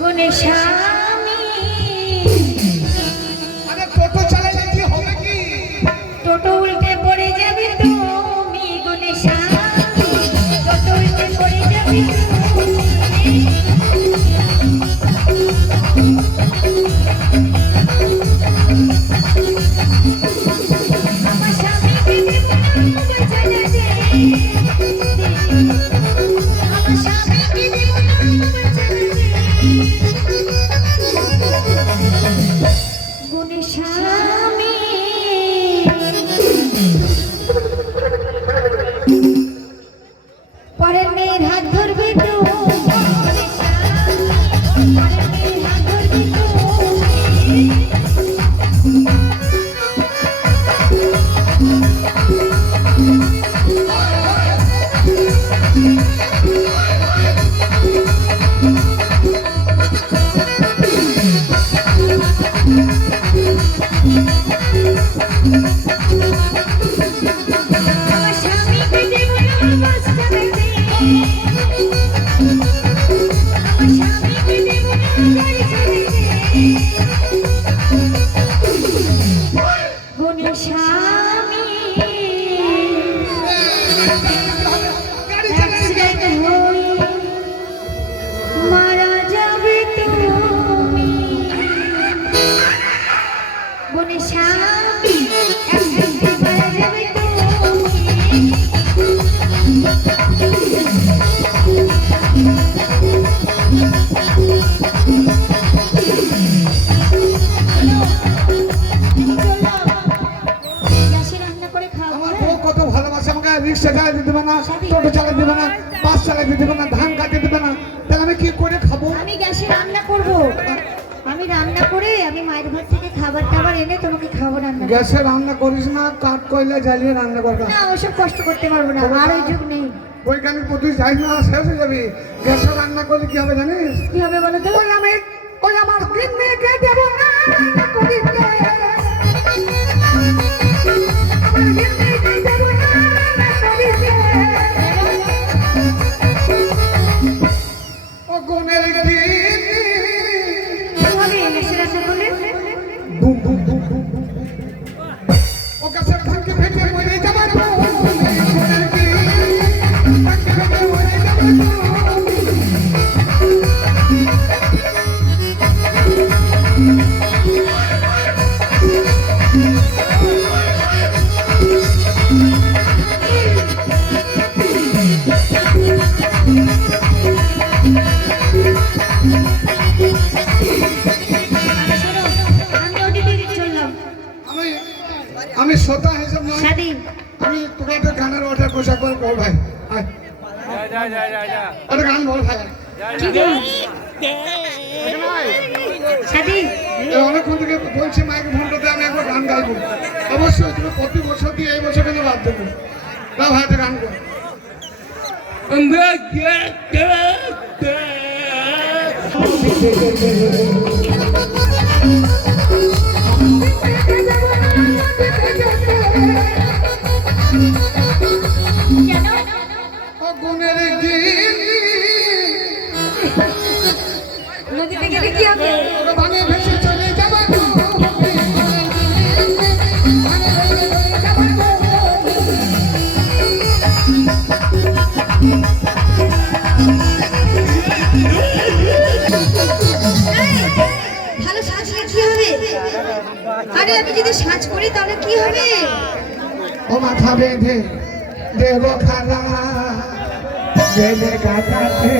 গুণস্বামী আরে টোটো চালালে কি হবে কি? টোটো উল্টে পড়ে যাবে তুমি গুণস্বামী টোটো উল্টে পড়ে যাবে তুমি আমার স্বামীকে দেব না বেচারা দে আমার স্বামীকে দেব না বেচারা দে গুণস্বামী পরের মেয়ের হাত ধরবে তো পরের মেয়ের হাত ধরবে তো আমার স্বামীকে দেব না বাঁচতে দে আমার স্বামীকে দেব না বাঁচতে দে গুণস্বামী গাড়ি চালালে কি অ্যাক্সিডেন্ট হবে? হয়ে মারা যাবে তুমি গুণস্বামী অ্যাক্সিডেন্ট হয়ে মারা যাবে তুমি গ্যাসে রান্না করে খাবো আমার বউ কত ভালোবাসে আমাকে রিক্সা চালাতে দেবে না, টোটো চালাতে দেবে না, বাস চালাতে দেবে না, ধান কাটতে দেবে না, তাহলে আমি কি করে খাবো? আমি গ্যাসে রান্না করব আমি রান্না করে আমি মায়ের ঘর থেকে খাবার টাবার এনে তোমাকে খাবো রান্না করে। গ্যাসে রান্না করিস না, কাঠ কয়লা জ্বালিয়ে রান্না করবে। না ওসব কষ্ট করতে পারবো না আর ওই যুগ নেই বৈজ্ঞানিক পদ্ধতি যাই না, শেষ হয়ে যাবে। গ্যাসে রান্না করলে কি হবে জানিস? কি হবে বলো তো ওই আমার কিডনিকে দেবো না করিতে। আমার কিডনিকে দেবো না করিতে। ও গুণের কিডনি। কি হবে গ্যাসে রান্না করলে boom boom boom boom boom. ও গাছের ভাঙ্গে ফেটে মরে যাবার গো। গুণের কিডনি। ভাঙ্গে ফেটে মরে যাবার গো। শোনো আমি ওদিকে চললাম আমি আমি শ্রোতা হিসেবে নয়, স্বাধীন আমি তোকে একটা গানের অর্ডার করছি, একবার বল ভাই। আয়। একটা গান বল ভাই। কি গান? স্বাধীন অনেকক্ষণ থেকে বলছি মাইকে ফোনটাতে আমি একবার গান গাইবো। অবশ্যই তুমি প্রতি বছর দিয়ে এই বছর কেন বাদ দেবো? তা ভাই একটা গান কর। জানো ও গুণের কিডনি। নদীতে গেলে কি হবে ওকে ভাঙে ভেসে চলে যাবার গো। ভালো সাজলে কি হবে আরে আমি যদি সাজ করি তাহলে কি হবে ও মাথা বেঁধে দেব খালা বেঁধে কাটাতে